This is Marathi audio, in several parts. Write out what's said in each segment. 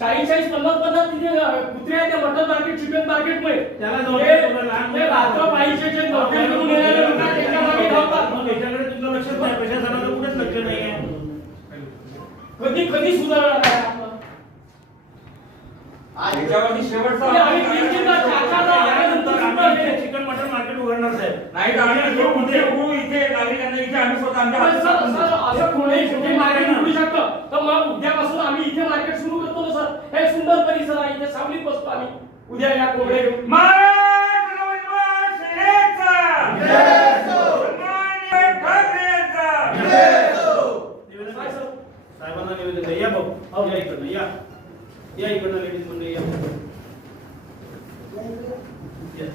चाळीस चाळीस पन्नास पन्नास तिथे कुत्रे आहेत ते मटन मार्केट चिकन मार्केटमध्ये त्याला पाहिजे जे नोकरी करून येणारे लोक आहेत, त्याच्यामागे धावतात. मग याच्याकडे तुमचं लक्षच नाही प्रशासनाचं कुठेच लक्ष नाहीये कधी कधी सुधारणार म्हणजे चिकन मटन मार्केट उघडणार साहेब. नाही आम्ही इथे नागरिकांना इथे आम्ही स्वतः सुंदर परिसर आहे इथे सावलीत बसतो आम्ही. उद्या या कोंबडे घेऊन साहेबांना निवेदन द्या. या भाऊ. या इकडनं. या. या इकडनं लेडीज मंडळी या. या.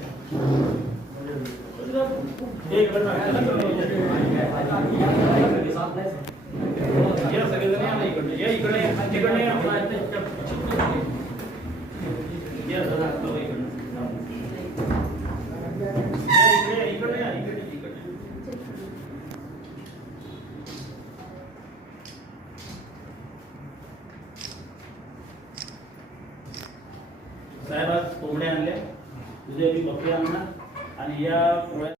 हे इकडनं या. सगळेजण या इकडनं. या इकडे या इकडनं या या जरा हात इकडनं या इकडे या इकडे या इकडे इकडे साहेब आज कोंबड्या आणल्या उद्या मी बकरी आणणार आणि या पोळ्या